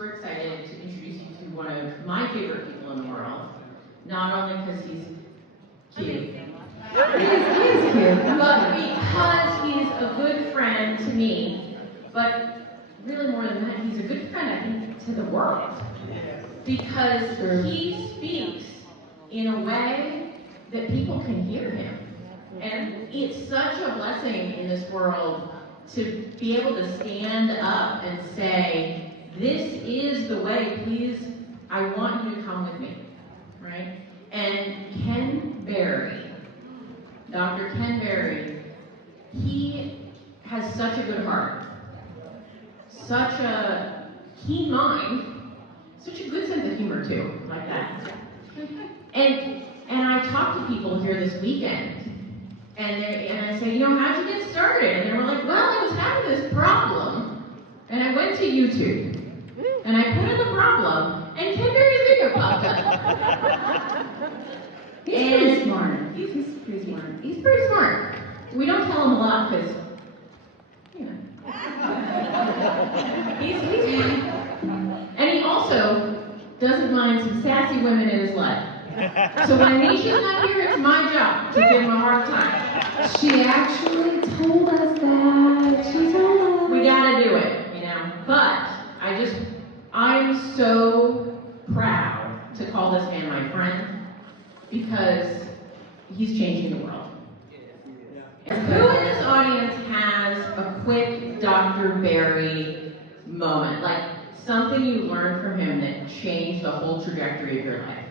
super excited to introduce you to one of my favorite people in the world. Not only because he's cute, he is cute, but because he's a good friend to me, but really more than that, he's a good friend, I think, to the world. Because he speaks in a way that people can hear him. And it's such a blessing in this world to be able to stand up and say, this is the way, please, I want you to come with me, right? And Ken Berry, Dr. Ken Berry, he has such a good heart, such a keen mind, such a good sense of humor too, like that. And I talked to people here this weekend, and I said, you know, how'd you get started? And they were like, well, I was having this problem, and I went to YouTube, and I put in the problem, and Ken Berry's video popped up. He's pretty smart. He's pretty smart. He's pretty smart. We don't tell him a lot because, you know. he's fine. And he also doesn't mind some sassy women in his life. So when Neisha's not here, it's my job to give him a hard time. She actually told us that. She told us. We gotta do it, you know. But I'm so proud to call this man my friend because he's changing the world. And who in this audience has a quick Dr. Berry moment? Like something you learned from him that changed the whole trajectory of your life?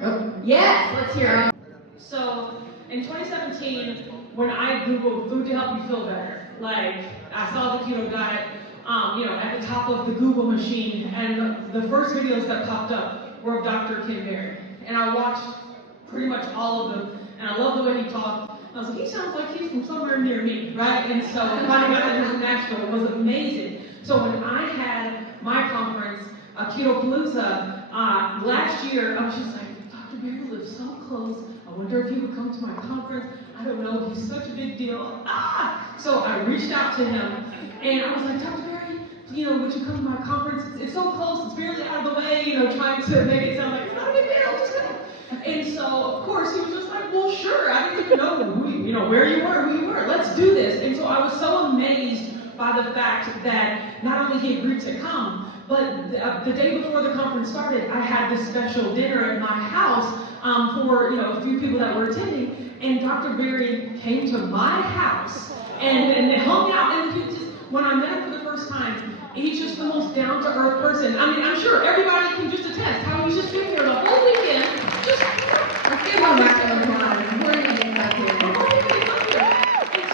Oh, yes, let's hear it. So, in 2017, when I Googled food to help you feel better, like, I saw the keto diet, at the top of the Google machine, and the first videos that popped up were of Dr. Ken Berry. And I watched pretty much all of them, and I love the way he talked. I was like, he sounds like he's from somewhere near me, right? And so, finding out that he was in Nashville was amazing. So when I had my conference, Keto Palooza, last year, I was just like, Barry lives so close. I wonder if he would come to my conference. I don't know. He's such a big deal. So I reached out to him, and I was like, Dr. Berry, would you come to my conference? It's so close. It's barely out of the way. Trying to make it sound like it's not a big deal. Just come. And so, of course, he was just like, well, sure. I didn't even know where you were, who you were. Let's do this. And so I was so amazed by the fact that not only he agreed to come, but the day before the conference started, I had this special dinner at my house for a few people that were attending, and Dr. Berry came to my house and hung out. And when I met him for the first time, he's just the most down-to-earth person. I mean, I'm sure everybody can just attest how he's just been here the whole weekend. Just come on back to the line. We're gonna get back here. And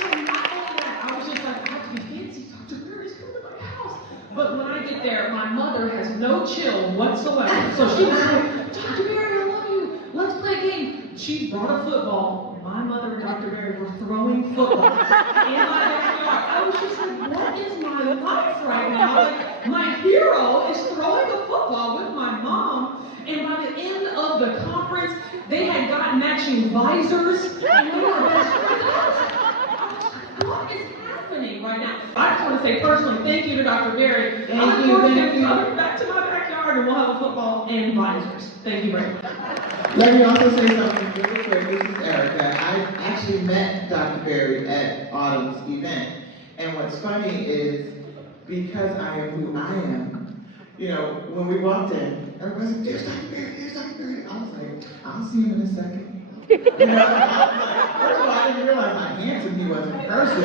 so not only that, I was just like, I have to be fancy. Dr. Berry's coming to my house. But when I get there, my mother has no chill whatsoever. So she was like, Dr. Berry, I love you. Let's play a game. She brought a football. My mother and Dr. Berry were throwing football in my backyard. I was just like, what is my life right now? Like, my hero is throwing a football with my mom. And by the end of the conference, they had gotten matching visors. And we were best friends. What is happening right now? I just want to say personally, thank you to Dr. Berry. Thank you. Coming back to my backyard and we'll have a football and visors. Thank you very much. Let me also say something really quick. This is Erica. I actually met Dr. Berry at Autumn's event. And what's funny is, because I am who I am, when we walked in, everybody said, there's Dr. Berry, there's Dr. Berry. I was like, I'll see him in a second. First of all, I didn't realize how handsome he was in person.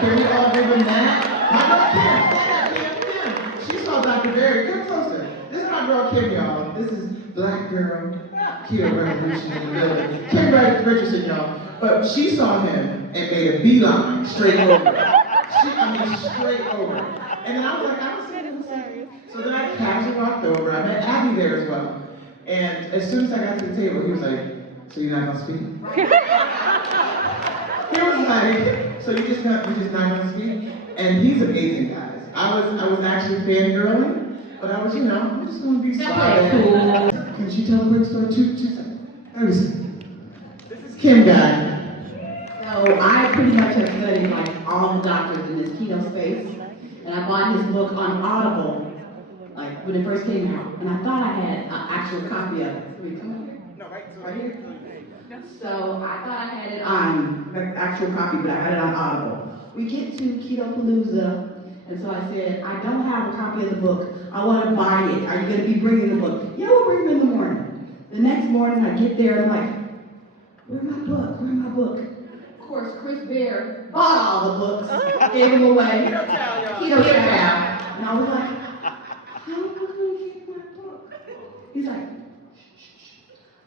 Can we all give him that? My girl Kim, stand up, Kim. She saw Dr. Berry. Come closer. This is my girl Kim, y'all. This is Black Girl Keto Revolution in the building. Kim Richardson, y'all. But she saw him and made a beeline straight over. Straight over. And then I was like, I don't see him in a second. So then I casually walked over. I met Abby there as well. And as soon as I got to the table, he was like, so you're not gonna speak? He was like, so you're just not gonna speak? And he's amazing, guys. I was actually fangirling, but I was, I'm just gonna be suave. Can she tell a quick story? 2 seconds. 30 seconds. This is Kim, guy. So I pretty much have studied like all the doctors in this keto space, And I bought his book on Audible, like when it first came out. And I thought I had an actual copy of it. Wait, come here. No, right here. So I thought I had it on the actual copy, but I got it on Audible. We get to Keto Palooza, and so I said, I don't have a copy of the book. I want to buy it. Are you going to be bringing the book? Yeah, we'll bring it in the morning. The next morning, I get there, and I'm like, where's my book? Where's my book? Of course, Chris Bear bought all the books, gave them away. Keto Chow. And I was like, how am I going to get my book? He's like,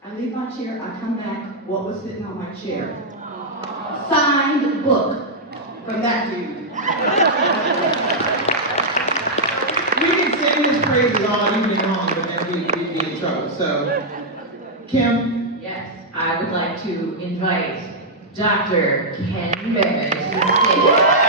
I leave my chair, I come back, what was sitting on my chair? Signed book from that dude. We can sing his praises all evening long, but then we'd be in trouble. So, Kim? Yes, I would like to invite Dr. Ken Barrett to the stage.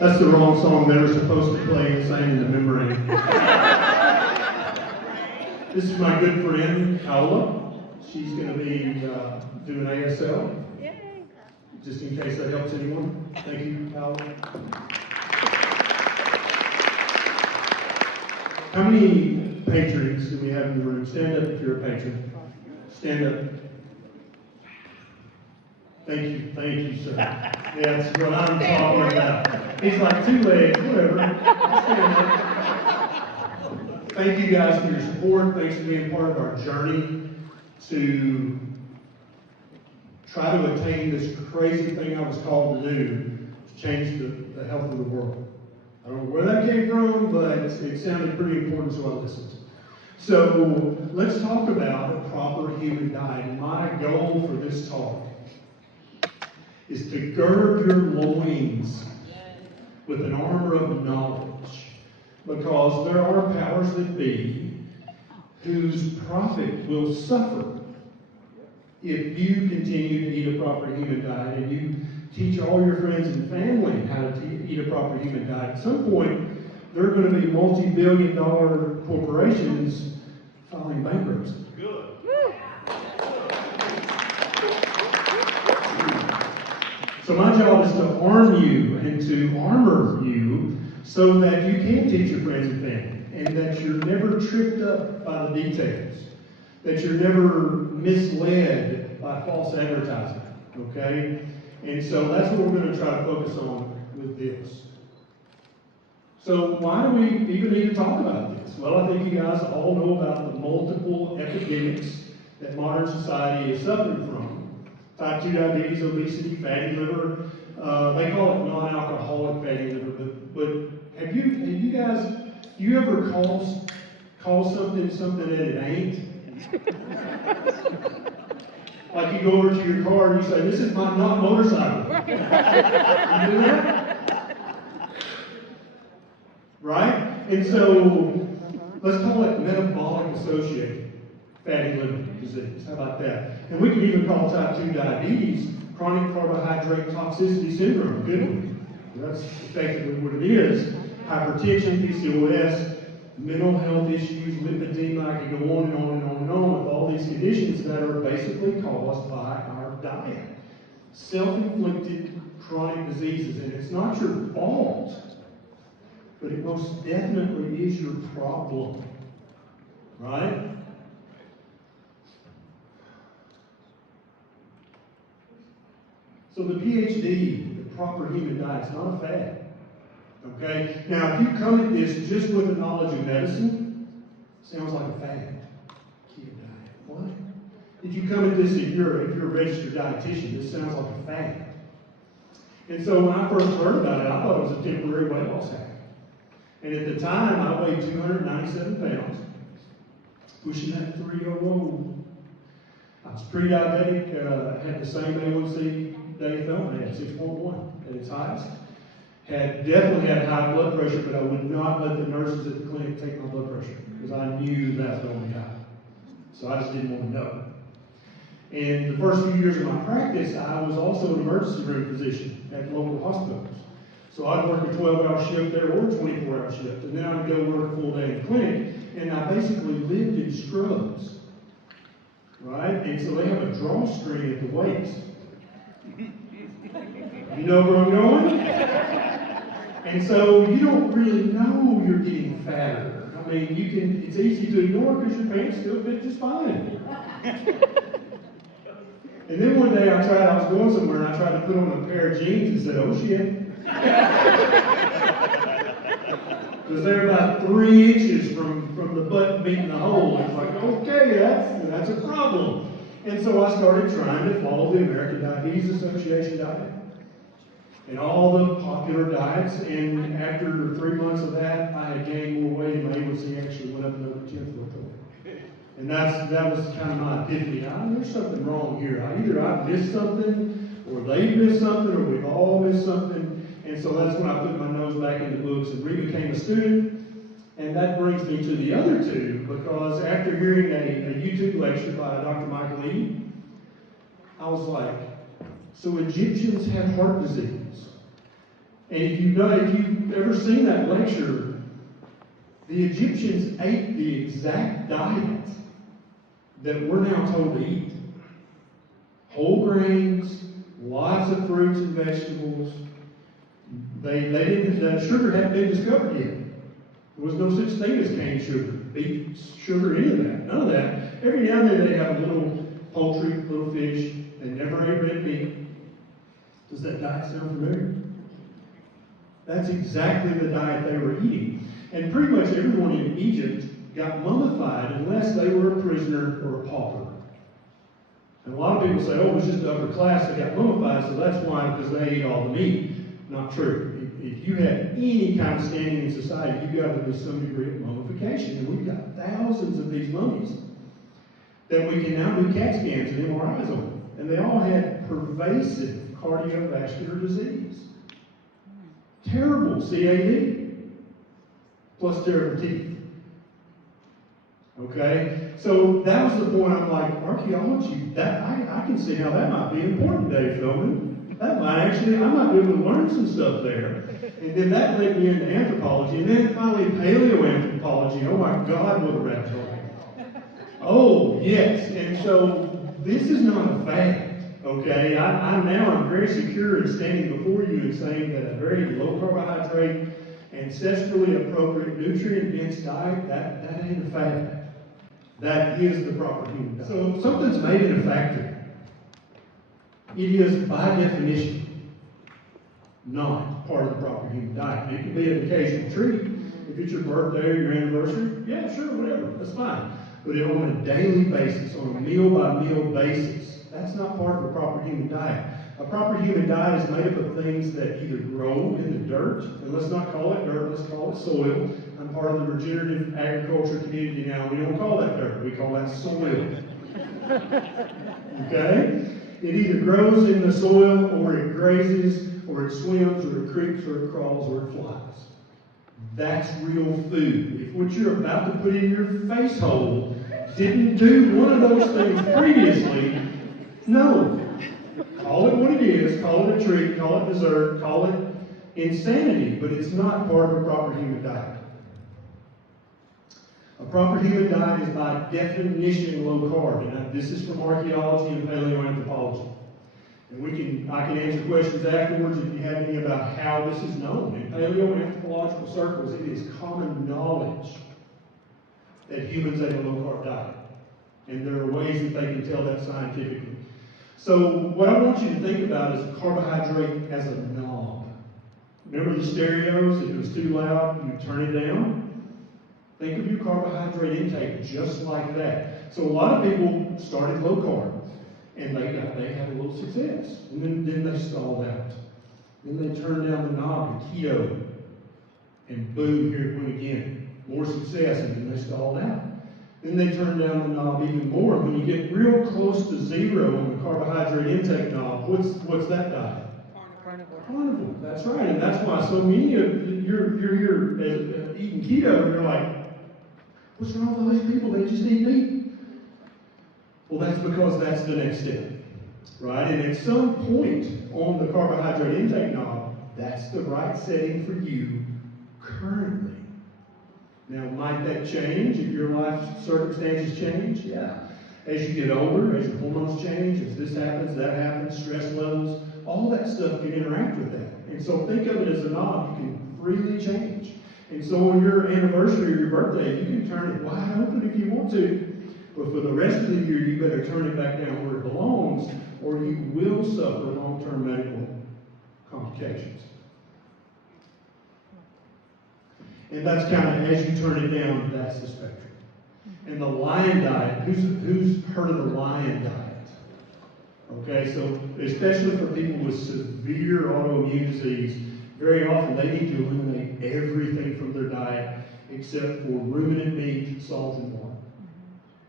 That's the wrong song they were supposed to play and sing in the memory. This is my good friend, Paola. She's going to be doing ASL. Yay. Just in case that helps anyone. Thank you, Paola. How many patrons do we have in the room? Stand up if you're a patron. Stand up. Thank you, sir. That's what I'm talking about. He's like 2 legs, whatever. Stand up. Thank you guys for your support. Thanks for being part of our journey to try to attain this crazy thing I was called to do, to change the health of the world. I don't know where that came from, but it sounded pretty important, so I listened. So let's talk about a proper human diet. My goal for this talk is to gird your loins with an armor of knowledge, because there are powers that be whose profit will suffer if you continue to eat a proper human diet and you teach all your friends and family how to eat a proper human diet. At some point, there are going to be multi-billion-dollar corporations filing bankruptcy. Good. So my job is to arm you and to armor you so that you can teach your friends and family, and that you're never tripped up by the details, that you're never misled by false advertising, okay? And so that's what we're going to try to focus on with this. So why do we even need to talk about this? Well, I think you guys all know about the multiple epidemics that modern society is suffering from. Type 2 diabetes, obesity, fatty liver. They call it non-alcoholic fatty liver, but have you guys, you ever call something that it ain't? Like you go over to your car and you say, this is my not motorcycle. You do that? Right? And so, let's call it metabolic associated fatty liver disease. How about that? And we can even call type 2 diabetes chronic carbohydrate toxicity syndrome, couldn't we? That's effectively what it is. Hypertension, PCOS, mental health issues, lipedema. I can go on and on and on and on with all these conditions that are basically caused by our diet. Self-inflicted chronic diseases, and it's not your fault, but it most definitely is your problem, right? So the PhD, the proper human diet, is not a fad. Okay? Now, if you come at this just with the knowledge of medicine, sounds like a fad. Keto diet. What? If you come at this, if you're a registered dietitian, this sounds like a fad. And so when I first heard about it, I thought it was a temporary weight loss hack. And at the time, I weighed 297 pounds, pushing that 300. I was pre-diabetic, had the same A1C Dave felt, I had 6.1 at its highest. definitely had high blood pressure, but I would not let the nurses at the clinic take my blood pressure because I knew that was going to be high. So I just didn't want to know. And the first few years of my practice, I was also an emergency room physician at local hospitals. So I'd work a 12-hour shift there or a 24-hour shift, and then I'd go work a full day in the clinic, and I basically lived in scrubs, right? And so they have a drawstring at the waist. You know where I'm going? And so you don't really know you're getting fatter. I mean, it's easy to ignore because your pants still fit just fine. And then one day I was going somewhere and I tried to put on a pair of jeans and said, oh shit. Because they're about 3 inches from the butt meeting the hole. It's like, okay, that's a problem. And so I started trying to follow the American Diabetes Association diet and all the popular diets. And after 3 months of that, I had gained more weight and my A1C actually went up another 10th of a point. And that was kind of my epiphany. There's something wrong here. Either I missed something, or they missed something, or we've all missed something. And so that's when I put my nose back in the books and re-became a student. And that brings me to the other two, because after hearing a YouTube lecture by Dr. Michael Leaann, I was like, so Egyptians had heart disease. And if you've ever seen that lecture, the Egyptians ate the exact diet that we're now told to eat. Whole grains, lots of fruits and vegetables. That sugar hadn't been discovered yet. There was no such thing as cane sugar, beet sugar, any of that, none of that. Every now and then they have a little poultry, little fish. They never ate red meat. Does that diet sound familiar? That's exactly the diet they were eating. And pretty much everyone in Egypt got mummified unless they were a prisoner or a pauper. And a lot of people say, oh, it was just the upper class that got mummified, so that's why, because they ate all the meat. Not true. If you had any kind of standing in society, you got to do some degree of mummification. And we've got thousands of these mummies that we can now do CAT scans and MRIs on. And they all had pervasive cardiovascular disease. Terrible CAD, plus terrible teeth. Okay? So that was the point. I'm like, archaeology, I can see how that might be important today, filming. That might actually, I might be able to learn some stuff there. And then that led me into anthropology. And then finally paleoanthropology. Oh my God, what a rabbit hole. Oh, yes. And so this is not a fact. Okay, I'm very secure in standing before you and saying that a very low carbohydrate, ancestrally appropriate, nutrient-dense diet, that ain't a fact. That is the proper human diet. So something's made in a factory. It is, by definition, not part of the proper human diet. It can be an occasional treat. If it's your birthday or your anniversary, yeah, sure, whatever, that's fine. But on a daily basis, on a meal-by-meal basis, that's not part of a proper human diet. A proper human diet is made up of things that either grow in the dirt, and let's not call it dirt, let's call it soil. I'm part of the regenerative agriculture community now. We don't call that dirt, we call that soil. Okay? It either grows in the soil, or it grazes, or it swims, or it creeps, or it crawls, or it flies. That's real food. If what you're about to put in your face hole didn't do one of those things previously, no. Call it what it is, call it a treat, call it dessert, call it insanity, but it's not part of a proper human diet. A proper human diet is by definition low carb, and this is from archaeology and paleoanthropology. And I can answer questions afterwards if you have any about how this is known. In paleoanthropological circles, it is common knowledge that humans ate a low carb diet. And there are ways that they can tell that scientifically. So what I want you to think about is carbohydrate as a knob. Remember the stereos? If it was too loud, you turn it down. Think of your carbohydrate intake just like that. So a lot of people started low carb, and they had a little success. And then they stalled out. Then they turned down the knob to keto, and boom, here it went again. More success, and then they stalled out. Then they turn down the knob even more. When you get real close to zero on the carbohydrate intake knob, what's that diet? Carnivore, that's right. And that's why so many of you're here eating keto, and you're like, what's wrong with all these people? They just eat meat. Well, that's because that's the next step, right? And at some point on the carbohydrate intake knob, that's the right setting for you currently. Now, might that change if your life circumstances change? Yeah. As you get older, as your hormones change, as this happens, that happens, stress levels, all that stuff can interact with that. And so think of it as a knob you can freely change. And so on your anniversary or your birthday, you can turn it wide open if you want to. But for the rest of the year, you better turn it back down where it belongs, or you will suffer long-term medical complications. And that's kind of, as you turn it down, that's the spectrum. And the Leaann diet, who's heard of the Leaann diet? Okay, so especially for people with severe autoimmune disease, very often they need to eliminate everything from their diet except for ruminant meat, salt, and water.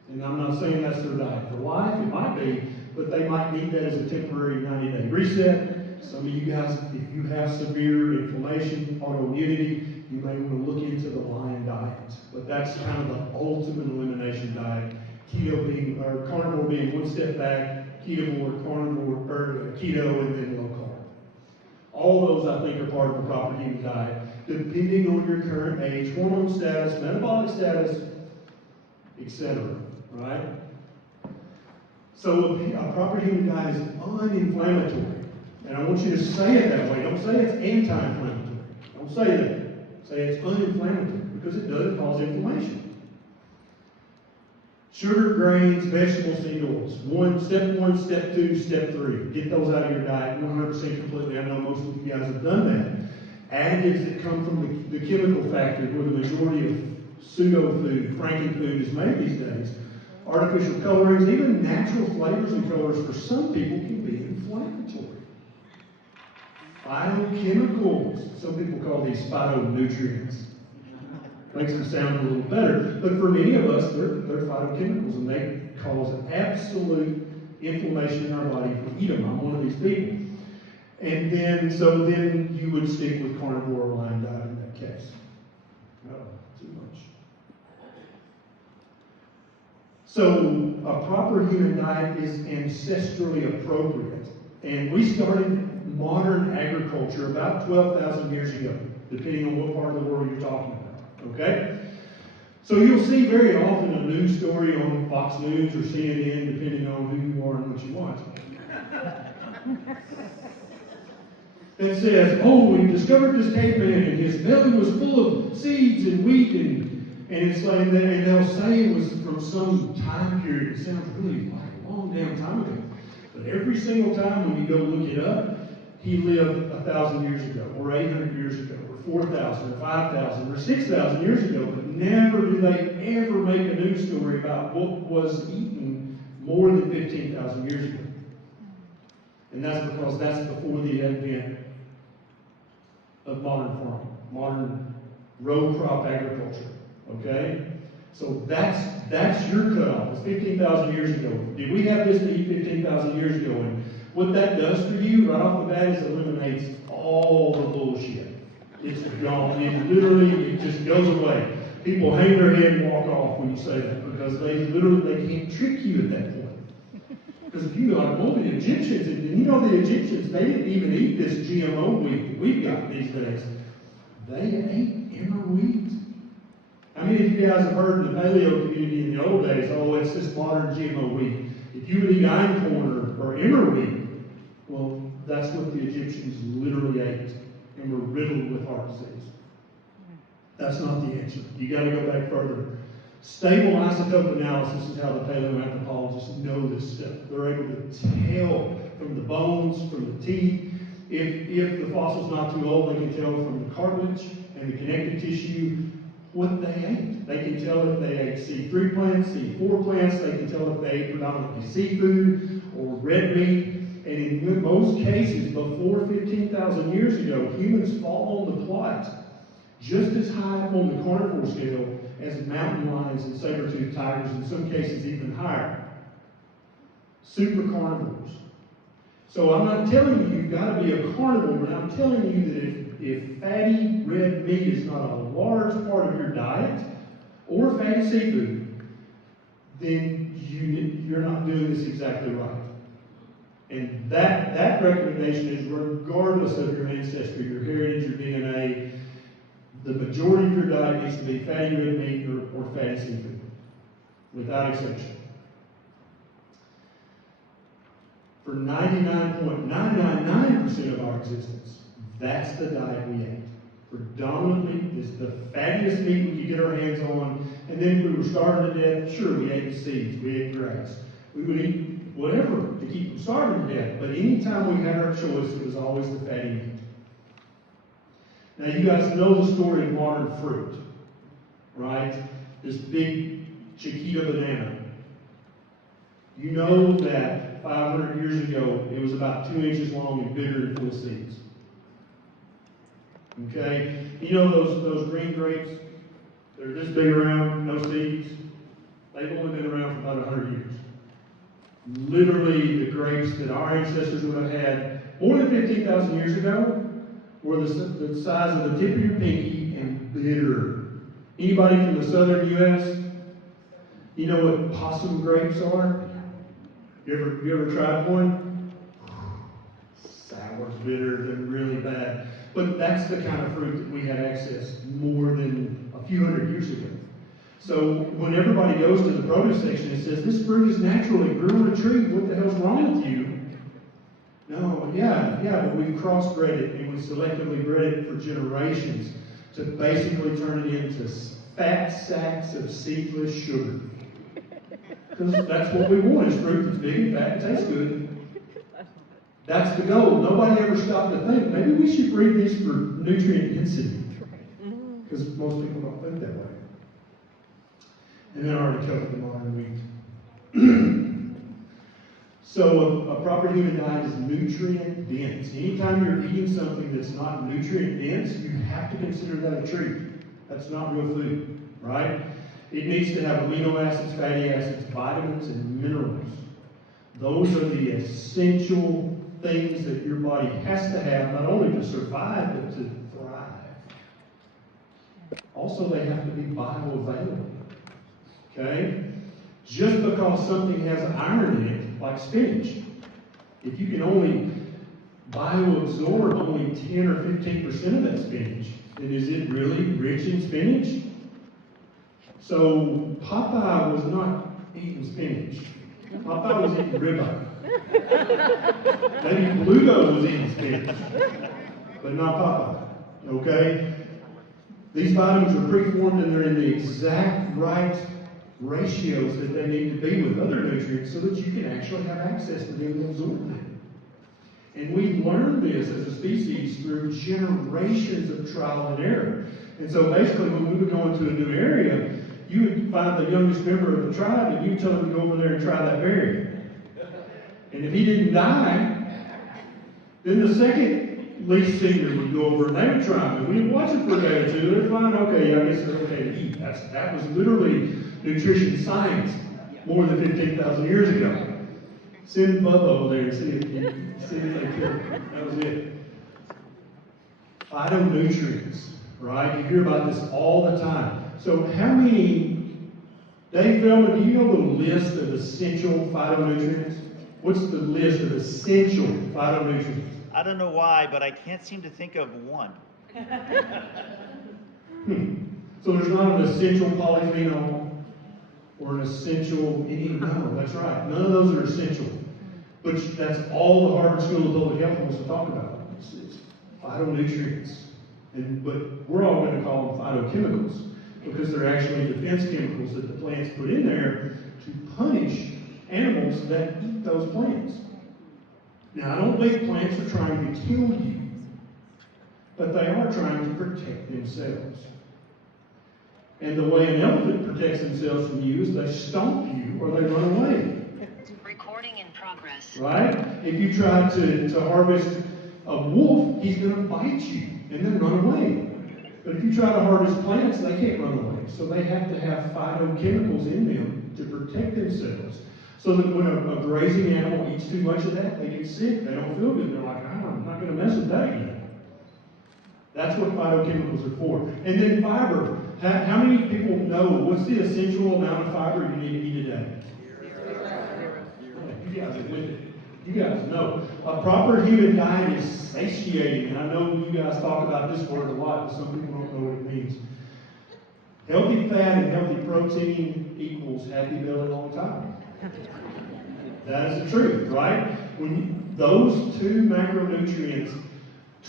And I'm not saying that's their diet for life, it might be, but they might need that as a temporary 90-day reset. Some of you guys, if you have severe inflammation, autoimmunity, you may want to look into the Leaann diet. But that's kind of the ultimate elimination diet. Carnivore being one step back, carnivore, or keto, and then low carb. All those, I think, are part of a proper human diet, depending on your current age, hormone status, metabolic status, etc. Right? So a proper human diet is uninflammatory. And I want you to say it that way. Don't say it's anti-inflammatory. Don't say that. Say it's uninflammatory, because it does cause inflammation. Sugar, grains, vegetables, seed oils. Step 1, step 2, step 3. Get those out of your diet 100% completely. I know most of you guys have done that. Additives that come from the chemical factory, where the majority of pseudo-food, franken-food is made these days. Artificial colorings, even natural flavors and colors for some people can be inflammatory. Phytochemicals, some people call these phytonutrients. Makes them sound a little better, but for many of us, they're phytochemicals, and they cause absolute inflammation in our body if we eat them. I'm one of these people. And then you would stick with carnivore or Leaann diet in that case. No, too much. So a proper human diet is ancestrally appropriate. And we started modern agriculture about 12,000 years ago, depending on what part of the world you're talking about. Okay? So you'll see very often a news story on Fox News or CNN, depending on who you are and what you watch, that says, oh, we discovered this caveman and his belly was full of seeds and wheat, and it's like, and they'll say it was from some time period. It sounds really like a long damn time ago. But every single time when you go look it up, he lived 1,000 years ago, or 800 years ago, or 4,000, or 5,000, or 6,000 years ago, but never do they ever make a news story about what was eaten more than 15,000 years ago. And that's because that's before the advent of modern farming, modern row crop agriculture. Okay? So that's your cutoff. It's 15,000 years ago. Did we have this to eat 15,000 years ago? And what that does for you right off the bat is eliminates all the bullshit. It's gone. It just goes away. People hang their head and walk off when you say that, because they can't trick you at that point. Because if you go like, well, the Egyptians, and you know the Egyptians, they didn't even eat this GMO wheat that we've got these days. They ate emmer wheat. How many of you guys have heard in the paleo community in the old days, oh, it's this modern GMO wheat. If you would eat einkorn or emmer wheat, well, that's what the Egyptians literally ate and were riddled with heart disease. That's not the answer. You got to go back further. Stable isotope analysis is how the paleoanthropologists know this stuff. They're able to tell from the bones, from the teeth. If the fossil's not too old, they can tell from the cartilage and the connective tissue what they ate. They can tell if they ate C3 plants, C4 plants. They can tell if they ate predominantly seafood or red meat. And in most cases, before 15,000 years ago, humans fall on the plot just as high up on the carnivore scale as mountain lions and saber-toothed tigers, in some cases even higher. Super carnivores. So I'm not telling you you've got to be a carnivore, but I'm telling you that if fatty red meat is not a large part of your diet, or fatty seafood, then you're not doing this exactly right. And that recommendation is regardless of your ancestry, your heritage, your DNA, the majority of your diet needs to be fatty red meat or fatty seafood, without exception. For 99.999% of our existence, that's the diet we ate. Predominantly, it's the fattiest meat we could get our hands on, and then if we were starving to death, sure, we ate seeds, we ate grass. We would eat whatever to keep from starving to death, but anytime we had our choice, it was always the fatty meat. Now, you guys know the story of modern fruit, right? This big Chiquita banana. You know that 500 years ago, it was about 2 inches long and bitter and full of seeds. Okay? You know those green grapes? They're this big around, no seeds. They've only been around for about 100 years. Literally, the grapes that our ancestors would have had more than 15,000 years ago were the size of the tip of your pinky and bitter. Anybody from the southern U.S.? You know what possum grapes are? You ever tried one? Sour, bitter, they're really bad. But that's the kind of fruit that we had access more than a few hundred years ago. So when everybody goes to the produce section and says, this fruit is naturally grew on a tree, what the hell's wrong with you? No, yeah, but we've crossbred it and we selectively bred it for generations to basically turn it into fat sacks of seedless sugar. Because that's what we want, is fruit that's big and fat and tastes good. That's the goal. Nobody ever stopped to think, maybe we should breed these for nutrient density. Because most people don't think that way. And then I already covered the modern wheat. So a proper human diet is nutrient dense. Anytime you're eating something that's not nutrient dense, you have to consider that a treat. That's not real food, right? It needs to have amino acids, fatty acids, vitamins, and minerals. Those are the essential things that your body has to have, not only to survive, but to thrive. Also, they have to be bioavailable. Okay? Just because something has iron in it, like spinach, if you can only bioabsorb only 10 or 15% of that spinach, then is it really rich in spinach? So Popeye was not eating spinach. Popeye was eating ribeye. Maybe Pluto was eating spinach, but not Popeye. Okay? These vitamins are preformed and they're in the exact right ratios that they need to be with other nutrients so that you can actually have access to them and absorb them. And we've learned this as a species through generations of trial and error. And so basically when we would go into a new area, you would find the youngest member of the tribe and you tell him to go over there and try that berry. And if he didn't die, then the second least senior would go over and they would try him. And we'd watch it for a day or two. They're fine, okay, I guess it's okay to eat. That was literally nutrition science more than 15,000 years ago. Send Bubba over there and see if they care. That was it. Phytonutrients, right? You hear about this all the time. So how many, Dave Feldman, do you know the list of essential phytonutrients? What's the list of essential phytonutrients? I don't know why, but I can't seem to think of one. So there's not an essential polyphenol or an essential, no, that's right. None of those are essential. But that's all the Harvard School of Public Health wants to talk about. It's phytonutrients. But we're all going to call them phytochemicals because they're actually defense chemicals that the plants put in there to punish animals that eat those plants. Now, I don't think plants are trying to kill you, but they are trying to protect themselves. And the way an elephant protects themselves from you is they stomp you or they run away. Recording in progress. Right? If you try to harvest a wolf, he's going to bite you and then run away. But if you try to harvest plants, they can't run away. So they have to have phytochemicals in them to protect themselves. So that when a grazing animal eats too much of that, they get sick, they don't feel good, they're like, oh, I'm not going to mess with that yet. That's what phytochemicals are for. And then fiber. How many people know what's the essential amount of fiber you need to eat a day? You guys are with it. You guys know. A proper human diet is satiating. And I know you guys talk about this word a lot, but some people don't know what it means. Healthy fat and healthy protein equals happy belly long time. That is the truth, right? When those two macronutrients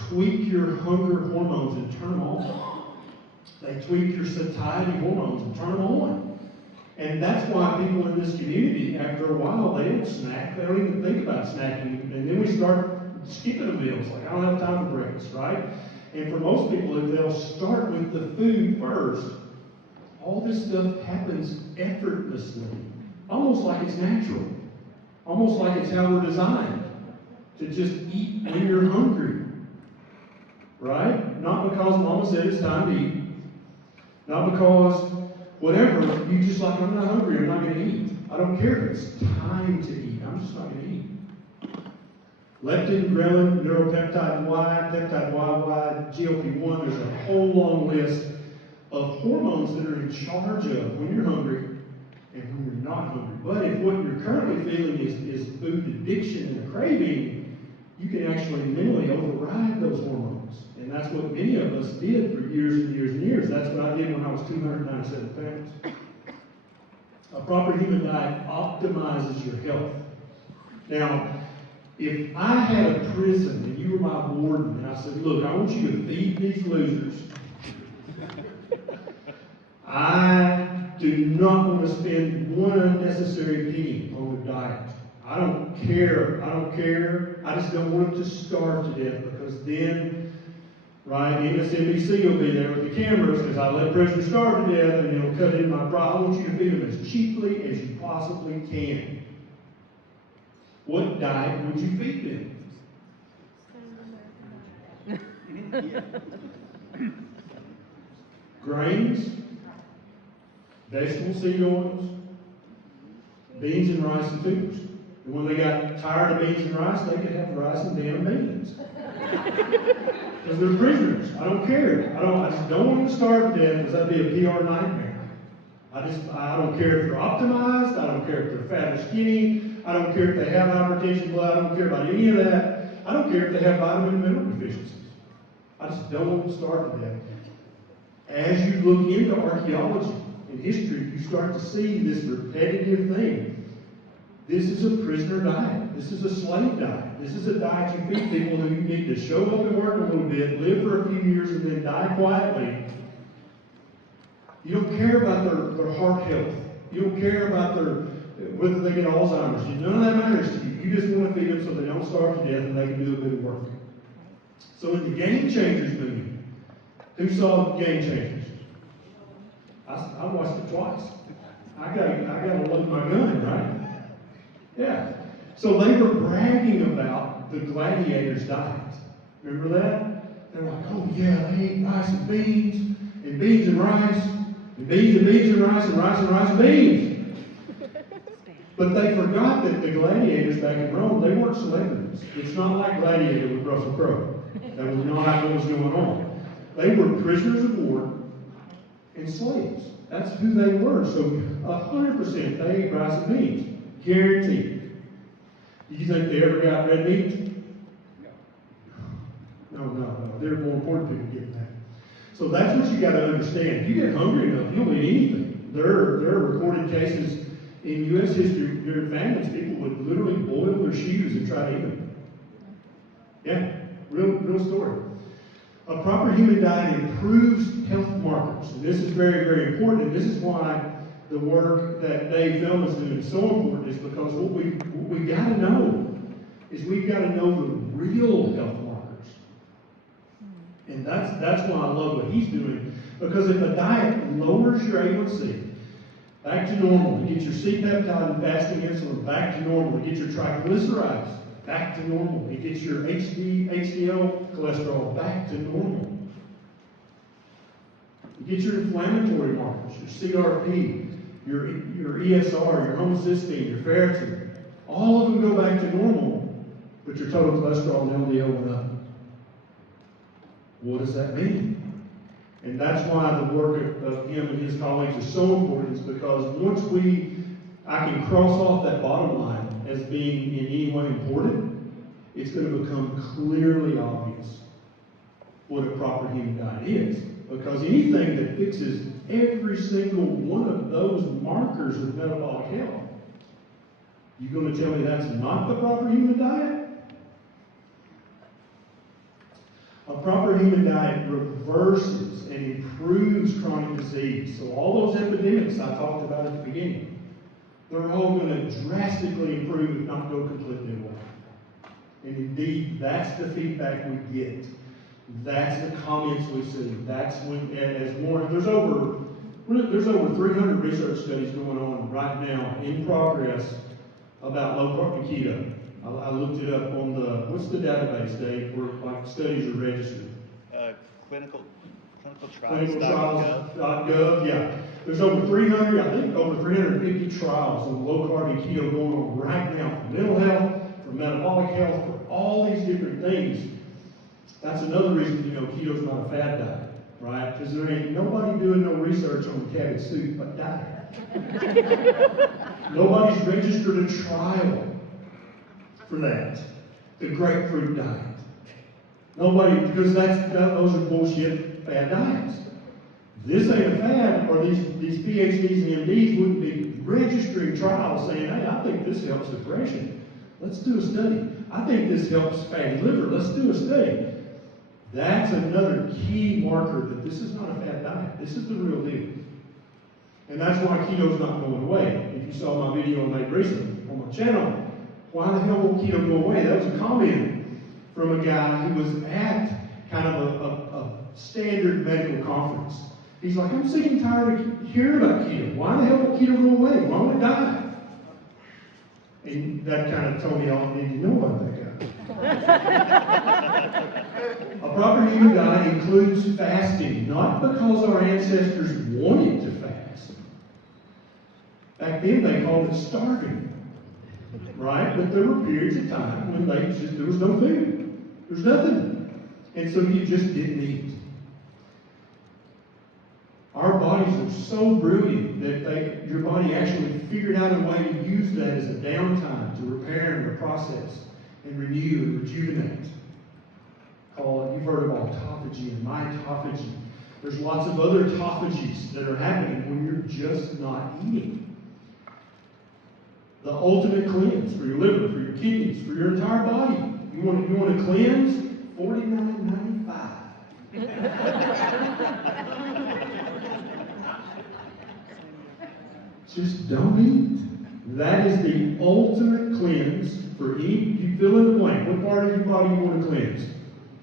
tweak your hunger hormones and turn them on. They tweak your satiety hormones and turn them on. And that's why people in this community, after a while, they don't snack. They don't even think about snacking. And then we start skipping the meals. Like, I don't have time for breakfast, right? And for most people, if they'll start with the food first, all this stuff happens effortlessly. Almost like it's natural. Almost like it's how we're designed. To just eat when you're hungry. Right? Not because Mama said it's time to eat. Not because whatever, you just like, I'm not hungry, I'm not going to eat. I don't care if it's time to eat, I'm just not going to eat. Leptin, ghrelin, neuropeptide Y, peptide YY, GLP-1, there's a whole long list of hormones that are in charge of when you're hungry and when you're not hungry. But if what you're currently feeling is food addiction and a craving, you can actually mentally override those hormones. And that's what many of us did for years and years and years. That's what I did when I was 297 pounds. A proper human diet optimizes your health. Now, if I had a prison and you were my warden and I said, look, I want you to feed these losers. I do not want to spend one unnecessary penny on their diet. I don't care. I just don't want them to starve to death because then, right, MSNBC will be there with the cameras because I let prisoners starve to death and it'll cut in my profit. I want you to feed them as cheaply as you possibly can. What diet would you feed them? Grains, vegetable seed oils, beans and rice and tubers. And when they got tired of beans and rice, they could have rice and damn beans. Because they're prisoners. I don't care. I just don't want them to starve to death because that'd be a PR nightmare. I don't care if they're optimized. I don't care if they're fat or skinny. I don't care if they have hypertension blood. I don't care about any of that. I don't care if they have vitamin and mineral deficiencies. I just don't want them to starve to death. As you look into archaeology and history, you start to see this repetitive thing. This is a prisoner diet. This is a slave diet. This is a diet you feed people who need to show up and work a little bit, live for a few years, and then die quietly. You don't care about their heart health. You don't care about whether they get Alzheimer's. None of that matters to you. You just want to feed them so they don't starve to death and they can do a bit of work. So in the Game Changers movie, who saw Game Changers? I watched it twice. I gotta load my gun, right? Yeah. So they were bragging about the gladiators' diet. Remember that? They're like, oh yeah, they ate rice and beans and rice, and beans and beans and rice and rice and rice and beans. But they forgot that the gladiators back in Rome, they weren't celebrities. It's not like Gladiator with Russell Crowe. That was not what was going on. They were prisoners of war and slaves. That's who they were. So 100% they ate rice and beans. Guaranteed. Do you think they ever got red meat? No. There are more important people getting that. So that's what you got to understand. If you get hungry enough, you'll eat anything. There are recorded cases in U.S. history where families, people would literally boil their shoes and try to eat them. Yeah, real story. A proper human diet improves health markers. And this is very, very important. And this is why the work that Dave Film is doing is so important, is because what we got to know is we've got to know the real health markers. And that's why I love what he's doing. Because if a diet lowers your A1C back to normal, it gets your C-peptide and fasting insulin back to normal, it gets your triglycerides back to normal, it gets your HDL cholesterol back to normal. You get your inflammatory markers, your CRP, your ESR, your homocysteine, your ferritin, all of them go back to normal, but your total cholesterol and LDL went up. What does that mean? And that's why the work of him and his colleagues is so important, is because once I can cross off that bottom line as being in any way important, it's going to become clearly obvious what a proper human diet is. Because anything that fixes every single one of those markers of metabolic health, you're going to tell me that's not the proper human diet? A proper human diet reverses and improves chronic disease. So all those epidemics I talked about at the beginning, they're all going to drastically improve, if not go completely away. And indeed, that's the feedback we get. That's the comments we see. That's when, as more, there's over 300 research studies going on right now in progress about low carb and keto. I looked it up on what's the database, Dave, where like studies are registered? Clinicaltrials.gov, yeah. There's over 300, I think over 350 trials on low carb and keto going on right now for mental health, for metabolic health, for all these different things. That's another reason, keto's not a fad diet, right? Because there ain't nobody doing no research on the cabbage soup but diet. Nobody's registered a trial for that. The grapefruit diet. Nobody, because those are bullshit fad diets. This ain't a fad, or these PhDs and MDs wouldn't be registering trials saying, hey, I think this helps depression. Let's do a study. I think this helps fatty liver. Let's do a study. That's another key marker that this is not a fad diet. This is the real deal. And that's why keto's not going away. If you saw my video I made recently on my channel, why the hell won't keto go away? That was a comment from a guy who was at kind of a standard medical conference. He's like, I'm sick and tired of hearing about keto. Why the hell won't keto go away? Why won't it die? And that kind of told me all I needed to know about that guy. A proper human diet includes fasting, not because our ancestors wanted to fast. Back then they called it starving, right? But there were periods of time when there was no food. There was nothing. And so you just didn't eat. Our bodies are so brilliant that your body actually figured out a way to use that as a downtime to repair and to process and renew and rejuvenate. You've heard of autophagy and mitophagy. There's lots of other autophagies that are happening when you're just not eating. The ultimate cleanse for your liver, for your kidneys, for your entire body. You want to cleanse? $49.95. Just don't eat. That is the ultimate cleanse for any. You fill in the blank. What part of your body you want to cleanse?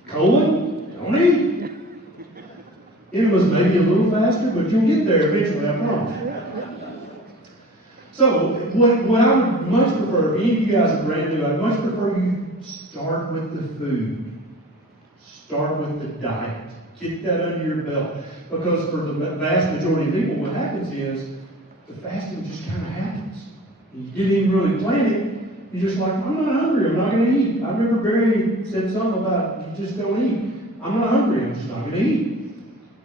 Colon? Don't eat. Enemas may be a little faster, but you'll get there eventually, I promise. So, what I would much prefer, if any of you guys are brand new, I'd much prefer you start with the food. Start with the diet. Get that under your belt. Because for the vast majority of people, what happens is the fasting just kind of happens. You didn't even really plan it. You're just like, I'm not hungry. I'm not going to eat. I remember Barry said something about you just don't eat. I'm not hungry. I'm just not going to eat.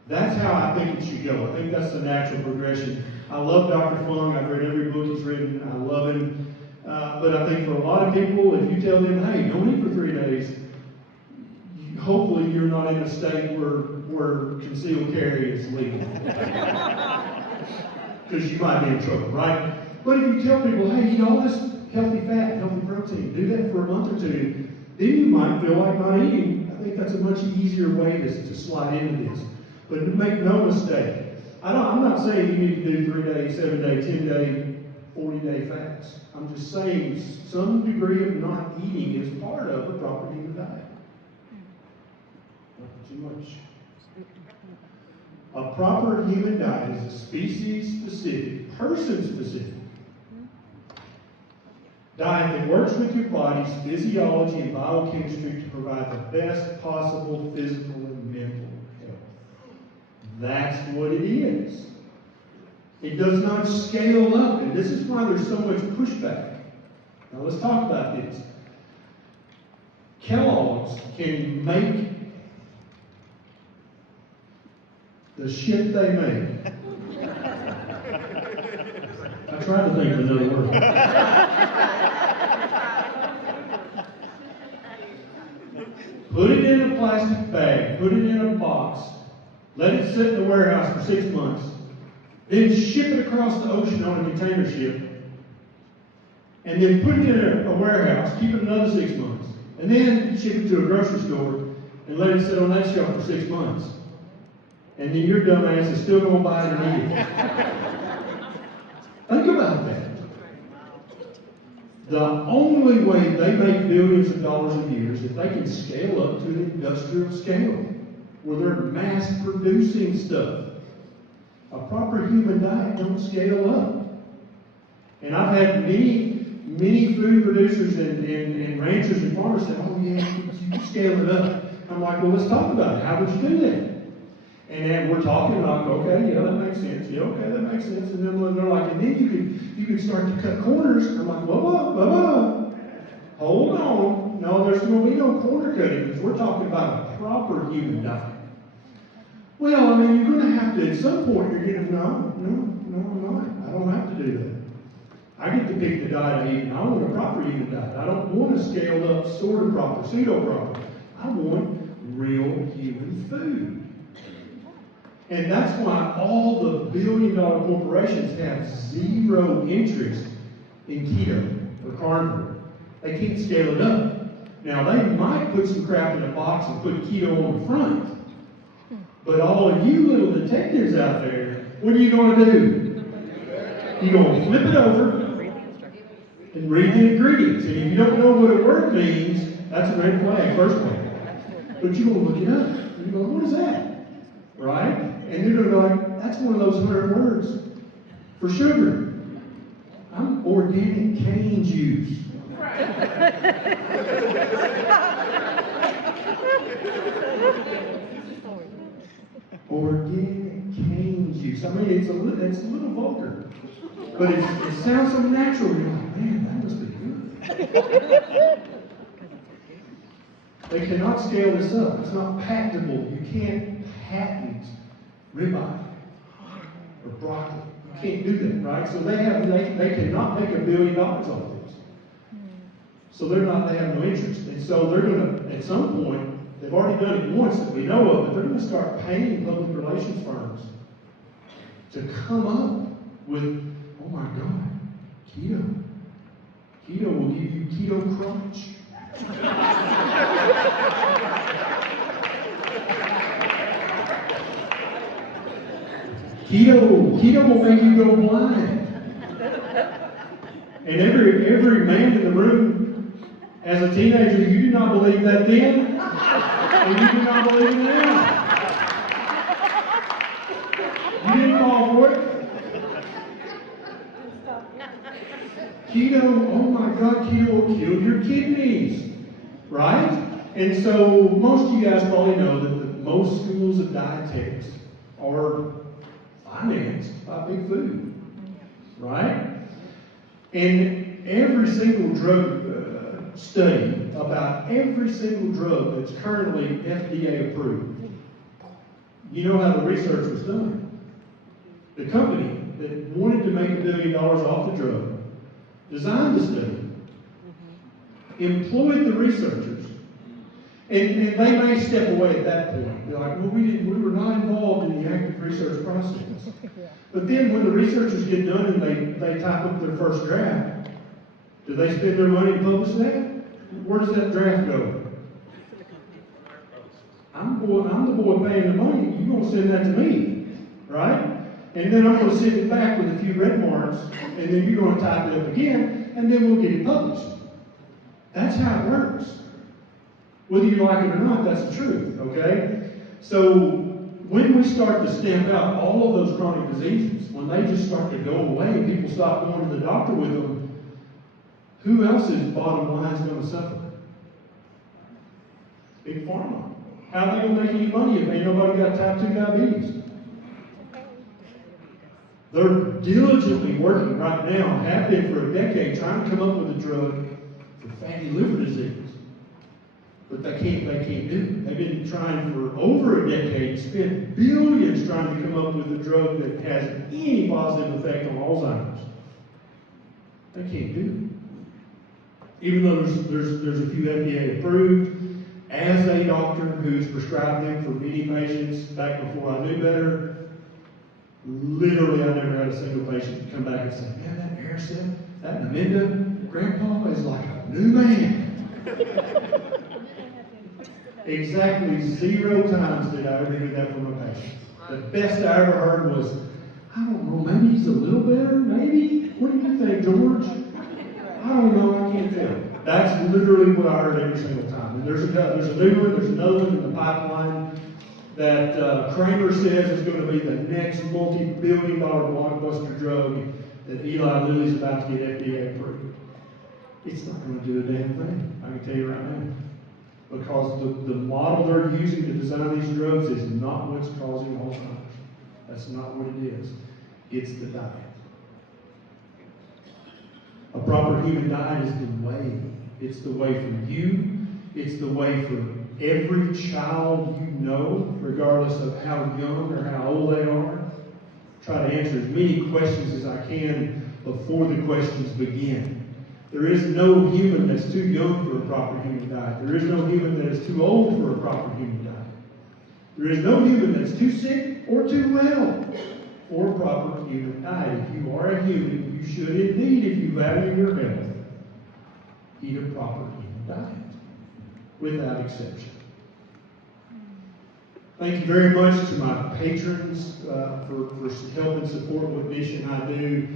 That's how I think it should go. I think that's the natural progression. I love Dr. Fung. I've read every book he's written. I love him. But I think for a lot of people, if you tell them, hey, don't eat for 3 days, hopefully you're not in a state where concealed carry is legal. Because you might be in trouble, right? But if you tell people, hey, eat all this healthy fat, healthy protein, do that for a month or two, then you might feel like not eating. I think that's a much easier way to slide into this. But make no mistake, I'm not saying you need to do 3-day, 7-day, 10-day, 40-day fasts. I'm just saying some degree of not eating is part of a proper human diet. Not too much. A proper human diet is a species-specific, person-specific diet that works with your body's physiology and biochemistry to provide the best possible physical and mental health. That's what it is. It does not scale up, and this is why there's so much pushback. Now let's talk about this. Kellogg's can make the shit they make. I tried to think of another word. Put it in a plastic bag, put it in a box, let it sit in the warehouse for 6 months, then ship it across the ocean on a container ship, and then put it in a warehouse, keep it another 6 months, and then ship it to a grocery store and let it sit on that shelf for 6 months. And then your dumb ass is still going to buy it and eat it. Think about that. The only way they make billions of dollars a year is if they can scale up to an industrial scale, where they're mass producing stuff. A proper human diet don't scale up. And I've had many food producers and ranchers and farmers say, oh yeah, you can scale it up. I'm like, well, let's talk about it. How would you do that? And then we're talking like, okay, yeah, that makes sense. Yeah, okay, that makes sense. And then they're like, and then you can start to cut corners. I'm like, whoa. Hold on. No, there's going to be no corner cutting because we're talking about a proper human diet. Well, I mean, you're going to have to, at some point, you're going to, no, I'm not. I don't have to do that. I get to pick the diet I eat, and I want a proper human diet. I don't want a scaled up, sort of proper, pseudo proper. I want real human food. And that's why all the billion-dollar corporations have zero interest in keto or carnivore. They can't scale it up. Now, they might put some crap in a box and put keto on the front. But all of you little detectives out there, what are you going to do? You're going to flip it over and read the ingredients. And if you don't know what a word means, that's a red flag, first one. But you're going to look it up. And you go, what is that? Right? And you're going to go like, that's one of those 100 words for sugar. I'm organic cane juice. Organic cane juice. I mean, it's a little vulgar. But it sounds so natural. You're like, man, that must be good. They cannot scale this up. It's not patentable. You can't patent ribeye or broccoli. You can't do that, right? So they cannot make $1 billion off this. So they have no interest. And so they're going to, at some point, they've already done it once that we know of, but they're going to start paying public relations firms to come up with, oh my God, keto. Keto will give you keto crunch. Keto will make you go blind. And every man in the room, as a teenager, you did not believe that then, and you do not believe it now. You didn't fall for it. Keto, oh my God, keto will kill your kidneys, right? And so most of you guys probably know that most schools of dietetics are financed by big food, right? And every single drug study about every single drug that's currently FDA approved, you know how the research was done. The company that wanted to make $1 billion off the drug designed the study, employed the researchers, and they may step away at that point. They're like, well, we were not involved in the active research process. But then when the researchers get done and they type up their first draft, do they spend their money to publish that? Where does that draft go? I'm the boy paying the money. You're going to send that to me, right? And then I'm going to send it back with a few red marks, and then you're going to type it up again, and then we'll get it published. That's how it works. Whether you like it or not, that's the truth, okay? So when we start to stamp out all of those chronic diseases, when they just start to go away and people stop going to the doctor with them, who else's bottom line is going to suffer? Big Pharma. How are they going to make any money if ain't nobody got type 2 diabetes? They're diligently working right now, have been for a decade, trying to come up with a drug for fatty liver disease. But they can't do it. They've been trying for over a decade, spent billions trying to come up with a drug that has any positive effect on Alzheimer's. They can't do it. Even though there's a few FDA approved, as a doctor who's prescribed them for many patients back before I knew better, literally I never had a single patient come back and say, man, that ASL, that Namenda, Grandpa is like a new man. Exactly 0 times did I ever hear that from a patient. The best I ever heard was, I don't know, maybe he's a little better, maybe? What do you think, George? I don't know, I can't tell. That's literally what I heard every single time. And there's a new one, there's another one in the pipeline that Kramer says is going to be the next multi-billion-dollar blockbuster drug that Eli Lilly's about to get FDA approved. It's not going to do a damn thing, I can tell you right now. Because the model they're using to design these drugs is not what's causing Alzheimer's. That's not what it is. It's the diet. A proper human diet is the way. It's the way for you. It's the way for every child you know, regardless of how young or how old they are. Try to answer as many questions as I can before the questions begin. There is no human that's too young for a proper human diet. There is no human that is too old for a proper human diet. There is no human that's too sick or too well for a proper human diet. If you are a human, you should indeed, if you value your health, eat a proper human diet, without exception. Thank you very much to my patrons for help and support what Neisha and I do.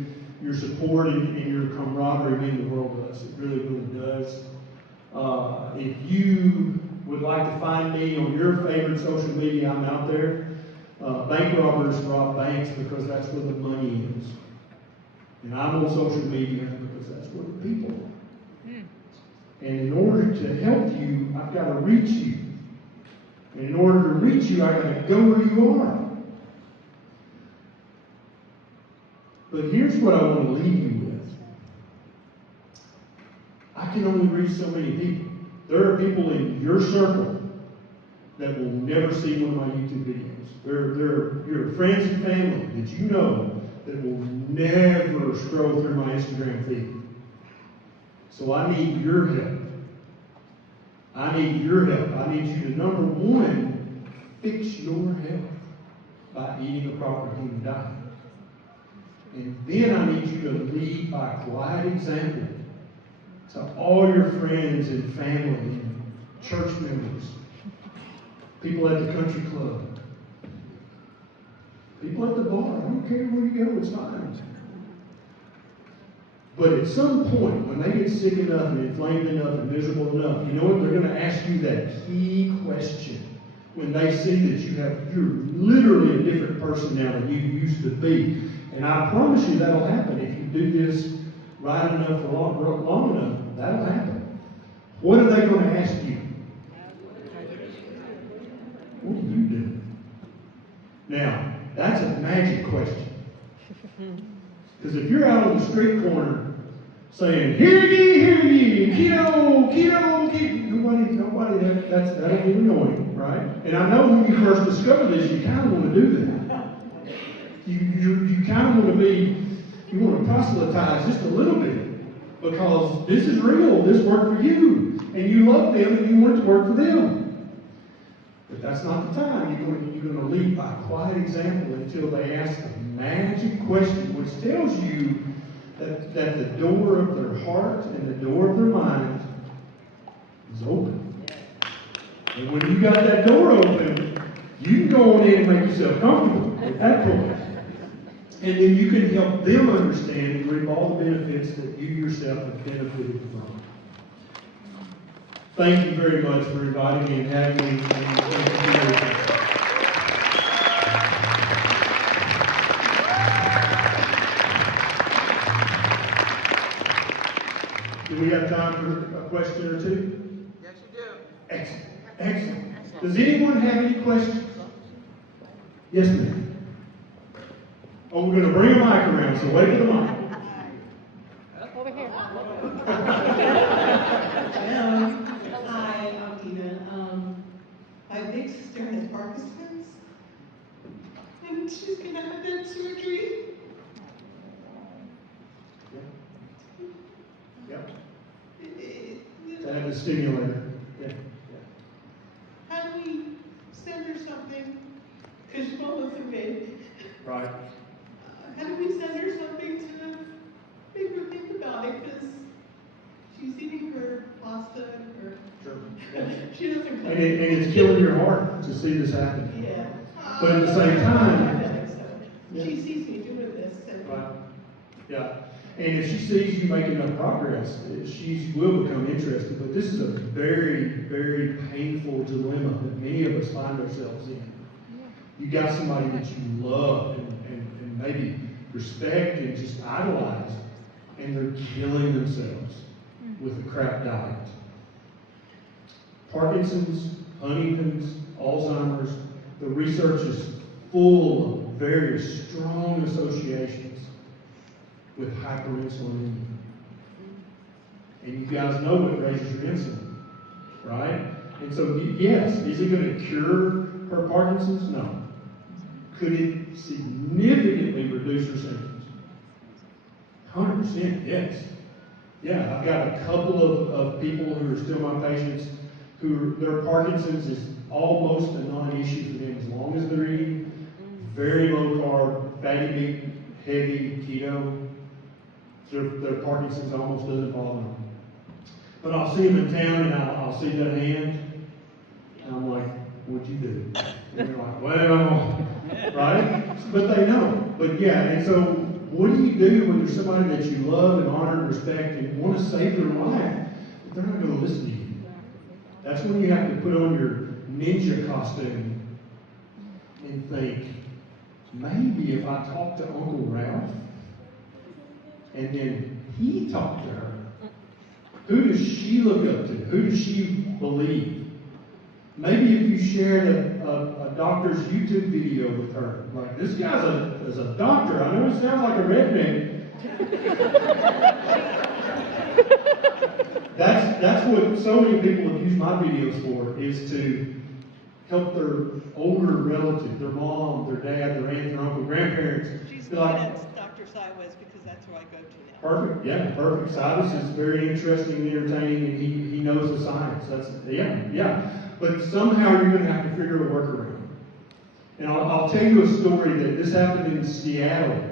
Your support and your camaraderie mean the world to us. It really, really does. If you would like to find me on your favorite social media, I'm out there. Bank robbers rob banks because that's where the money is. And I'm on social media because that's where the people are. And in order to help you, I've got to reach you. And in order to reach you, I've got to go where you are. But here's what I want to leave you with. I can only reach so many people. There are people in your circle that will never see one of my YouTube videos. There are your friends and family that you know that will never scroll through my Instagram feed. So I need your help. I need your help. I need you to, number one, fix your health by eating a proper human diet. And then I need you to lead by quiet example to all your friends and family and church members, people at the country club, people at the bar. I don't care where you go, it's fine. But at some point, when they get sick enough and inflamed enough and miserable enough, you know what? They're going to ask you that key question. When they see that you're literally a different person now than you used to be. And I promise you that'll happen if you do this right enough for long enough. That'll happen. What are they going to ask you? What do you do? Now, that's a magic question. Because if you're out on the street corner saying, hear ye, keto, nobody, that'll be annoying, right? And I know when you first discover this, you kind of want to do that. You kind of want to proselytize just a little bit, because this is real, this worked for you, and you love them and you want it to work for them. But that's not the time. You're going to lead by quiet example until they ask a magic question, which tells you that the door of their heart and the door of their mind is open. And when you got that door open, you can go on in and make yourself comfortable at that point. And then you can help them understand and reap all the benefits that you yourself have benefited from. Thank you very much for inviting me and having me. Do we have time for a question or two? Yes, you do. Excellent. Excellent. Does anyone have any questions? Yes, ma'am. Oh, we're going to bring a mic around, so wait for the mic. Over here. Hello. Hi, I'm Edna. My big sister has Parkinson's, and she's going to have that surgery. Yep. To have the stimulator. Yeah. How do we send her something? Because she's almost a bed. Right. How do we send her something to make her think about it? Because she's eating her pasta and her. Sure. Yeah. She doesn't. And it's killing your heart to see this happen. Yeah. But at the same time. So she sees me doing this. And Right. Yeah. And if she sees you making enough progress, she will become interested. But this is a very, very painful dilemma that many of us find ourselves in. You got somebody that you love and maybe respect and just idolize, and they're killing themselves with a crap diet. Parkinson's, Huntington's, Alzheimer's, the research is full of very strong associations with hyperinsulinemia. And you guys know what raises your insulin, right? And so, yes, is it going to cure her Parkinson's? No. Could it significantly reduce her symptoms? 100%, yes. Yeah, I've got a couple of people who are still my patients who their Parkinson's is almost a non-issue for them as long as they're eating very low carb, fatty meat, heavy, keto. Their Parkinson's almost doesn't bother them. But I'll see them in town and I'll see that hand, and I'm like, what'd you do? And they're like, well, right? But they know. But yeah, and so what do you do when there's somebody that you love and honor and respect and want to save their life, but they're not going to listen to you? That's when you have to put on your ninja costume and think, maybe if I talk to Uncle Ralph, and then he talked to her, who does she look up to? Who does she believe? Maybe if you shared a doctor's YouTube video with her, like, this guy's a doctor, I know he sounds like a redneck. That's what so many people have used my videos for, is to help their older relative, their mom, their dad, their aunt, their uncle, grandparents. she's Be like, like, that's Dr. Siwez because that's who I go to now. perfect, yeah, perfect. Cyrus is very interesting and entertaining, and he knows the science. That's, yeah. But somehow you're going to have to figure a workaround. And I'll tell you a story that this happened in Seattle.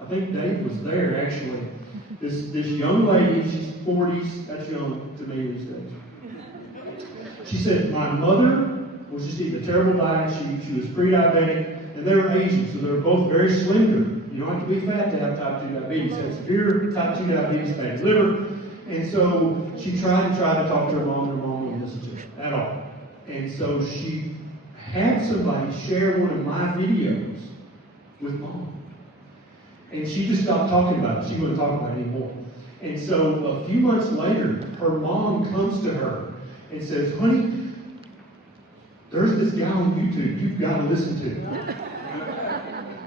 I think Dave was there, actually. This young lady, she's 40s, that's young to me these days. She said, my mother was just eating a terrible diet. She was pre-diabetic, and they were Asian, so they were both very slender. You don't have to be fat to have type 2 diabetes. They have severe type 2 diabetes, fatty liver. And so she tried to talk to her mom, and her mom wouldn't listen to her at all. And so she had somebody share one of my videos with mom. And she just stopped talking about it. She wouldn't talk about it anymore. And so a few months later, her mom comes to her and says, honey, there's this guy on YouTube you've got to listen to.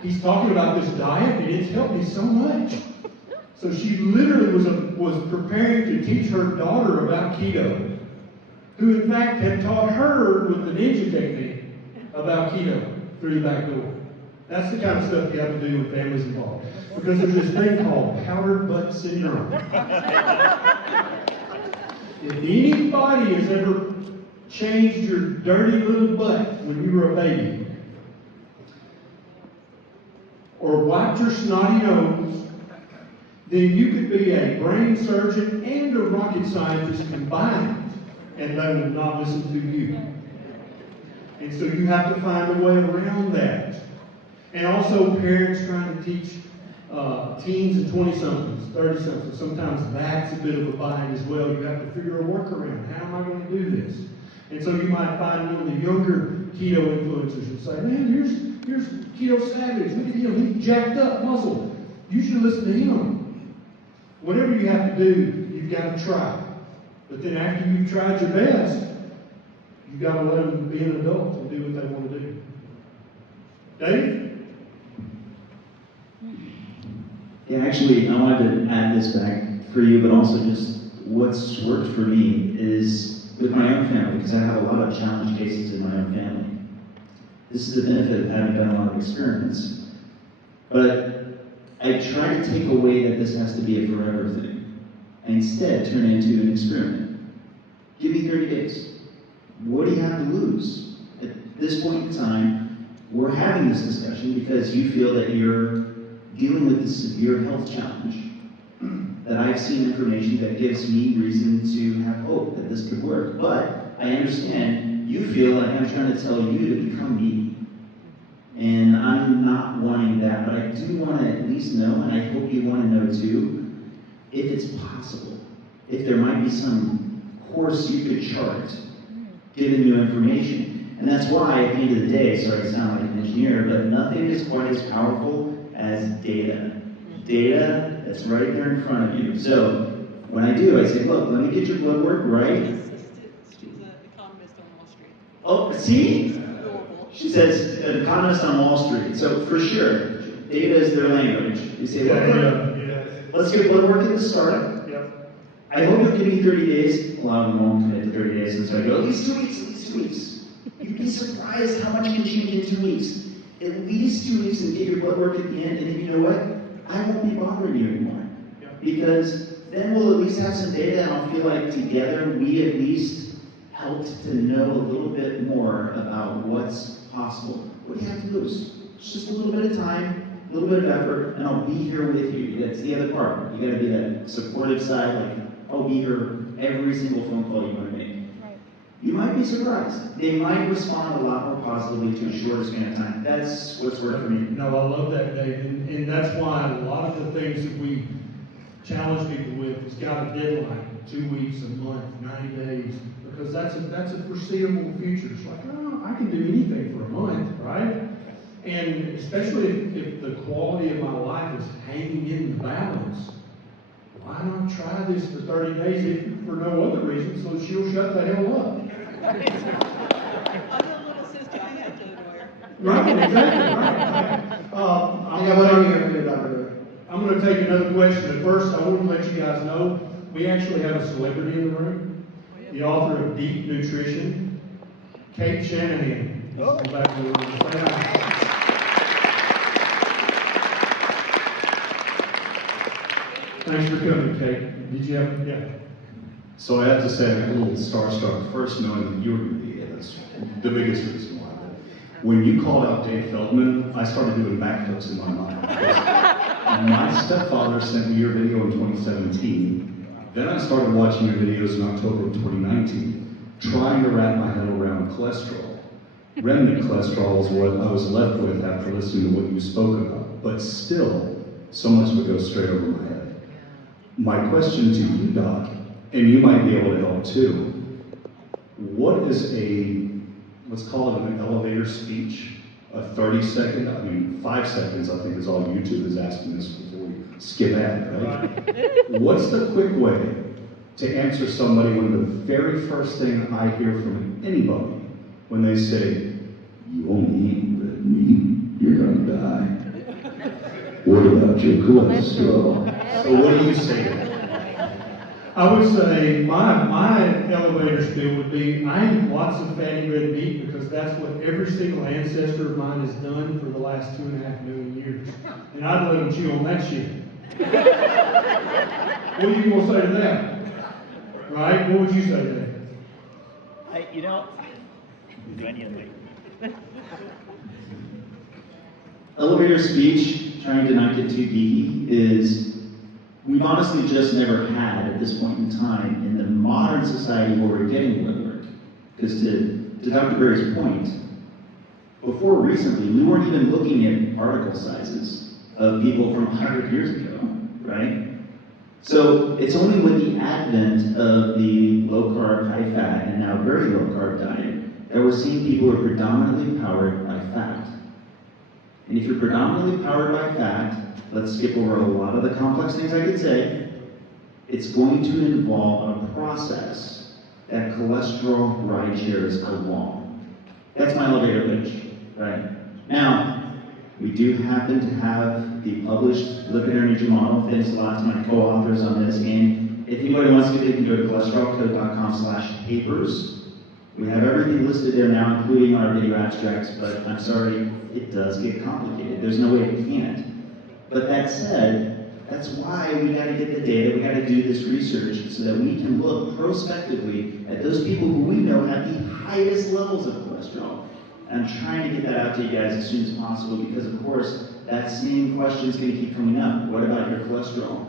He's talking about this diet, and it's helped me so much. So she literally was preparing to teach her daughter about keto, who in fact had taught her with the ninja technique about keto through the back door. That's the kind of stuff you have to do when families involved. Because there's this thing called powdered butt syndrome. If anybody has ever changed your dirty little butt when you were a baby, or wiped your snotty nose, then you could be a brain surgeon and a rocket scientist combined, and they will not listen to you. And so you have to find a way around that. And also parents trying to teach teens and 20-somethings, 30-somethings, sometimes that's a bit of a bind as well. You have to figure a workaround. How am I going to do this? And so you might find one of the younger keto influencers and say, man, here's Keto Savage. Look at him. He's jacked up muscle. You should listen to him. Whatever you have to do, you've got to try. But then after you've tried your best, you've got to let them be an adult and do what they want to do. Dave? Yeah, actually, I wanted to add this back for you, but also just what's worked for me is with my own family, because I have a lot of challenge cases in my own family. This is the benefit of having done a lot of experiments. But I try to take away that this has to be a forever thing. I instead turn it into an experiment. Give me 30 days. What do you have to lose? At this point in time, we're having this discussion because you feel that you're dealing with this severe health challenge. That I've seen information that gives me reason to have hope that this could work. But I understand you feel like I'm trying to tell you to become me. And I'm not wanting that, but I do want to at least know, and I hope you want to know too, if it's possible. If there might be some course you could chart, giving you information. And that's why, at the end of the day, sorry to sound like an engineer, but nothing is quite as powerful as data. Data that's right there in front of you. So, when I do, I say, look, let me get your blood work right. She's an economist on Wall Street. Oh, see? She says, an economist on Wall Street. So, for sure, data is their language. You say, let's get blood work at the start. Yep. I hope you'll give me 30 days. A lot of them won't commit to 30 days, and so I go, at least 2 weeks, at least 2 weeks. You'd be surprised how much can change in 2 weeks. At least 2 weeks and get your blood work at the end, and then you know what? I won't be bothering you anymore. Because then we'll at least have some data, and I'll feel like together we at least helped to know a little bit more about what's possible. What do you have to lose? It's just a little bit of time, a little bit of effort, and I'll be here with you. That's the other part. You gotta be that supportive side, like, I'll be here every single phone call you want to make. Right. You might be surprised. They might respond a lot more positively to a shorter span of time. That's what's worked for me. No, I love that, Dave, and that's why a lot of the things that we challenge people with has got a deadline, 2 weeks, a month, 90 days, because that's a foreseeable future. It's like, oh, I can do anything for a month, right? And especially if the quality of my life is hanging in the balance, why not try this for 30 days if for no other reason, so she'll shut the hell up. I'm the little sister. I had to lawyer. Right, exactly, right. I'm going to take another question, but first I want to let you guys know we actually have a celebrity in the room, the author of Deep Nutrition, Kate Shanahan. Oh. Come back to the room. Say hi. Thanks for coming, Kate. Did you have, yeah. So I have to say, I'm a little starstruck first knowing that you were going to be here. That's the biggest reason why. When you called out Dave Feldman, I started doing backflips in my mind. My stepfather sent me your video in 2017. Then I started watching your videos in October of 2019, trying to wrap my head around cholesterol. Remnant cholesterol is what I was left with after listening to what you spoke about, but still, so much would go straight over my head. My question to you, Doc, and you might be able to help too, what is let's call it an elevator speech, a 30-second, 5 seconds I think is all YouTube is asking this before we skip ahead, right? What's the quick way to answer somebody when the very first thing I hear from anybody, when they say, you only eat red meat, you're gonna die. What about your cholesterol? So what do you say to that? I would say my elevator spiel would be, I eat lots of fatty red meat because that's what every single ancestor of mine has done for the last 2.5 million years. And I'd let them chew on that shit. What are you going to say to that? Right? What would you say to that? Elevator speech, trying to not get too geeky, is we've honestly just never had at this point in time in the modern society where we're getting blood work. Because to Dr. Berry's point, before recently, we weren't even looking at particle sizes of people from 100 years ago, right? So it's only with the advent of the low-carb, high-fat, and now very low-carb diet that we're seeing people who are predominantly powered by fat. And if you're predominantly powered by fat, let's skip over a lot of the complex things I could say, it's going to involve a process that cholesterol rideshares along. That's my elevator pitch, right? Now, we do happen to have the published lipid energy model. Thanks a lot to my co-authors on this. And if anybody wants to, they can go to cholesterolcode.com/papers. We have everything listed there now, including our video abstracts, but I'm sorry, it does get complicated. There's no way it can't. But that said, that's why we got to get the data, we got to do this research so that we can look prospectively at those people who we know have the highest levels of cholesterol. And I'm trying to get that out to you guys as soon as possible because, of course, that same question is going to keep coming up. What about your cholesterol?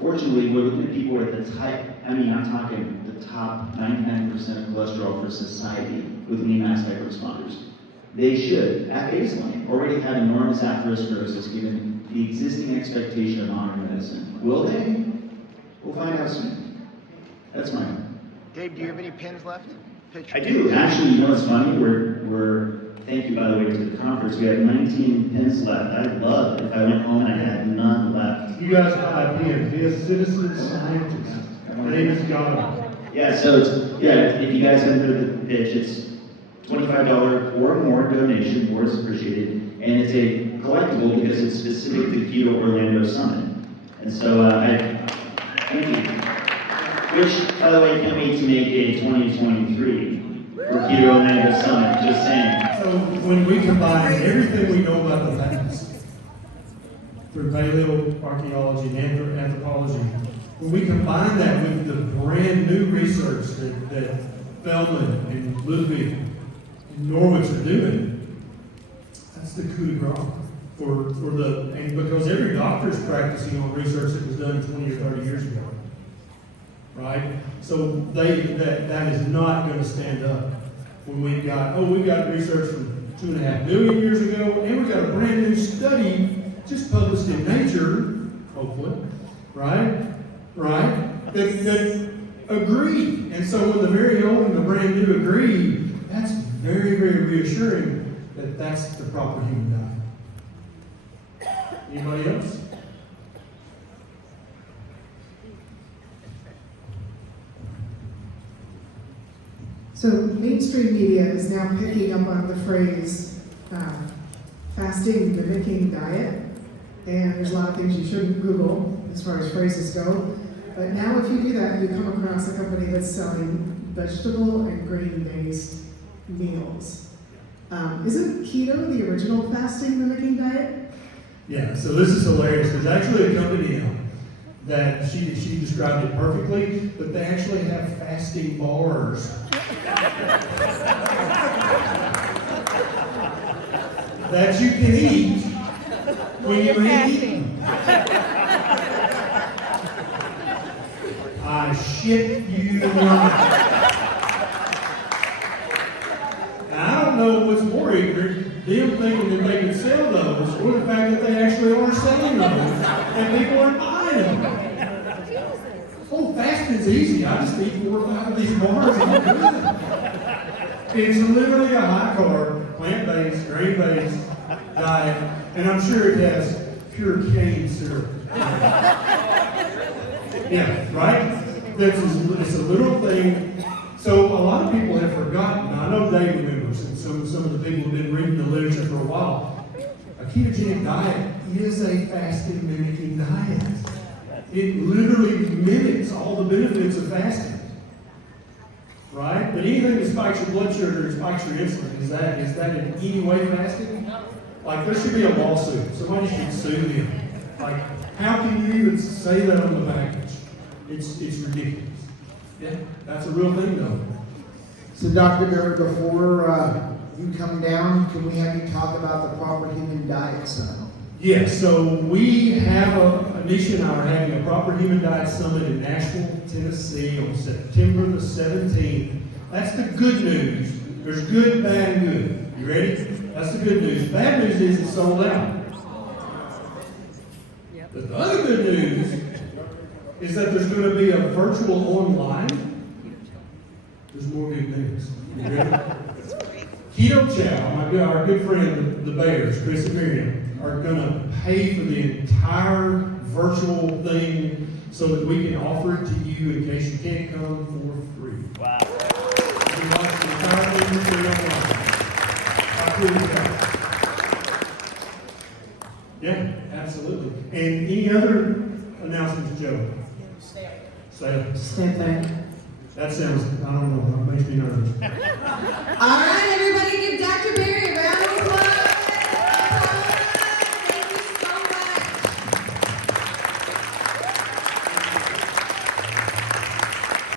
Fortunately, we're looking at people with the type, I'm talking the top 99% of cholesterol for society with lean mass type responders. They should, at baseline, already have enormous atherosclerosis given the existing expectation of modern medicine. Will they? We'll find out soon. That's mine. Dave, do you have any pins left? I do. Actually, you know what's funny? Thank you, by the way, to the conference. We have 19 pins left. I'd love it if I went home and I had none left. You guys buy a pin. Be a citizen scientist. My name is John. Yeah, so if you guys haven't heard the pitch, it's $25 or more donation, more is appreciated, and it's a collectible because it's specific to Keto Orlando Summit. And so thank you. Which, by the way, can't wait to make a 2023 for Keto Orlando Summit, just saying. So when we combine everything we know about the past, through paleoarchaeology and anthropology, when we combine that with the brand new research that Feldman and Ludwig and Norwich are doing, that's the coup de grace and because every doctor is practicing on research that was done 20 or 30 years ago, right? So that is not going to stand up when we've got research from 2.5 million years ago, and we've got a brand new study just published in Nature, hopefully, right? That agree. And so when the very old and the brand new agree, that's very, very reassuring that that's the proper human diet. Anybody else? So mainstream media is now picking up on the phrase fasting mimicking diet, and there's a lot of things you shouldn't Google as far as phrases go. But now if you do that, you come across a company that's selling vegetable and grain-based meals. Isn't keto the original fasting mimicking diet? Yeah, so this is hilarious. There's actually a company now that she described it perfectly, but they actually have fasting bars. That you can eat when you ain't eating. I shit you not. Now, I don't know what's more ignorant, them thinking that they can sell those, or the fact that they actually are selling those, and people are buying them. Oh, fasting's easy. I just eat 4 or 5 of these bars and I'm good. It's literally a high-carb, plant-based, grain-based diet, and I'm sure it has pure cane syrup. Yeah, right? It's a little thing. So a lot of people have forgotten. Now, I know Dave remembers, and some of the people have been reading the literature for a while. A ketogenic diet is a fasting mimicking diet. It literally mimics all the benefits of fasting. Right? But anything that spikes your blood sugar and spikes your insulin, is that in any way fasting? Like, there should be a lawsuit. Somebody should sue them. Like, how can you even say that on the package? It's ridiculous. Yeah, that's a real thing, though. So, Dr. Debra, before you come down, can we have you talk about the proper human diet summit? Yes, so we have Neisha and I are having a proper human diet summit in Nashville, Tennessee on September the 17th. That's the good news. There's good, bad, and good. You ready? That's the good news. Bad news is it's sold out. But the other good news is that there's going to be a virtual online. There's more good news. You ready? Keto Chow, our good friend, the Bears, Chris and Miriam, are going to pay for the entire virtual thing so that we can offer it to you in case you can't come for free. Wow. You watch the entire thing for free online. How cool is that? Yeah, absolutely. Absolutely. And any other announcements, Joe? Stay up. That sounds, I don't know, that makes me nervous. All right, everybody give Dr. Barry